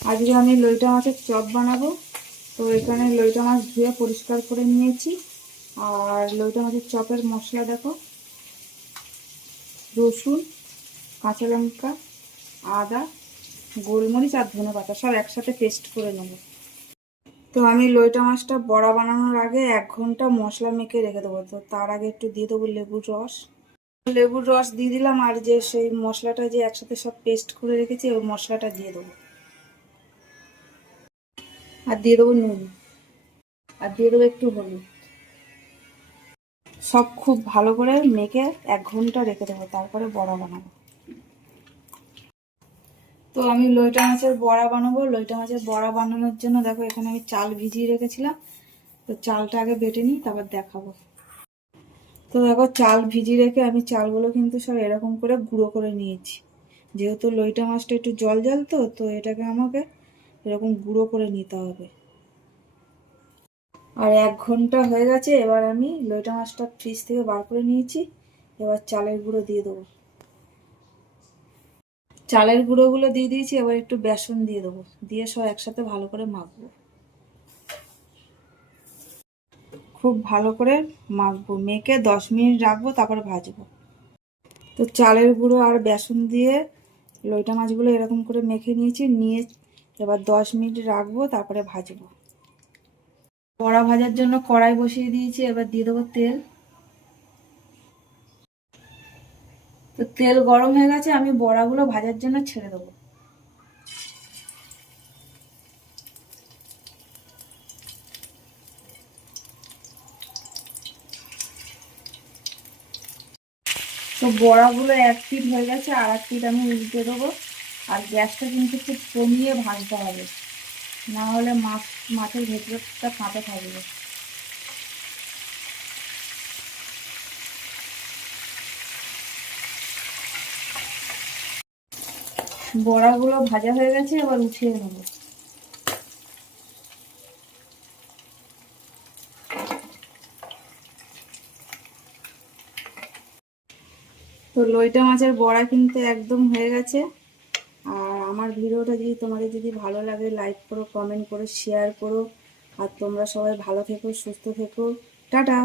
আজকে আমি লইটা মাছের চপ বানাবো। তো এখানে লইটা মাছ ধুয়ে পরিষ্কার করে নিয়েছি। আর লইটা মাছের চপের মশলা দেখো, রসুন, কাঁচা লঙ্কা, আদা, গোলমরিচ আর ধনেপাতা সব একসাথে পেস্ট করে নেব। তো আমি লইটা মাছটা বড়া বানানোর আগে 1 ঘন্টা মশলা মেখে রেখে দেবো। তো তার আগে একটু দিয়ে দেবো লেবুর রস দিয়ে দিলাম। আর যে সেই মশলাটা যে একসাথে সব পেস্ট করে রেখেছি ওই মশলাটা দিয়ে দেবো। আর দিয়ে দেবো নুন, আর দিয়ে দেবো একটু হলুদ। সব খুব ভালো করে মেখে 1 ঘন্টা রেখে দেবো, তারপরে বড়া বানাবো। তো আমি লইটা মাছের বড়া বানাবো। লইটা মাছের বড়া বানানোর জন্য দেখো এখানে আমি চাল ভিজিয়ে রেখেছিলাম। তো চালটা আগে বেটে নিই, তারপর দেখাবো। তো দেখো চাল ভিজিয়ে রেখে আমি চালগুলো কিন্তু সব এরকম করে গুঁড়ো করে নিয়েছি। যেহেতু লইটা মাছটা একটু জল জল, তো এটাকে আমাকে এরকম গুঁড়ো করে নিতে হবে। আর 1 ঘন্টা হয়ে গেছে। এবার আমি লইটা মাছটা ফ্রিজ থেকে বার করে নিয়েছি। এবার চালের গুঁড়ো দিয়ে দেবো। চালের গুঁড়োগুলো দিয়ে দিয়েছি। এবার একটু বেসন দিয়ে দেবো, দিয়ে সব একসাথে ভালো করে মাখবো। খুব ভালো করে মাখবো, মেখে 10 মিনিট রাখবো, তারপরে ভাজবো। তো চালের গুঁড়ো আর বেসন দিয়ে লইটা মাছগুলো এরকম করে মেখে নিয়ে এবার 10 মিনিট রাখবো, তারপরে ভাজবো। বড়া ভাজার জন্য কড়াই বসিয়ে দিয়েছি। এবার দিয়ে দেবো তেল। তো তেল গরম হয়ে গেছে, আমি বড়াগুলো ভাজার জন্য ছেড়ে দেবো। তো বড়াগুলো 1 পিঠ হয়ে গেছে, আর 1 পিঠ আমি উল্টে দেবো। আর গ্যাসটা কিন্তু খুব কমিয়ে ভাজতে হবে, না হলে মাছের ভেতরটা কাঁচা থাকবে। বড়াগুলো ভাজা হয়ে গেছে, এবার উঠিয়ে নেব। তো লইটা মাছের বড়া কিন্তু একদম হয়ে গেছে। আর আমার ভিডিওটা তোমাদের যদি ভালো লাগে, লাইক করো, কমেন্ট করো, শেয়ার করো। আর তোমরা সবাই ভালো থেকো, সুস্থ থেকো। টাটা।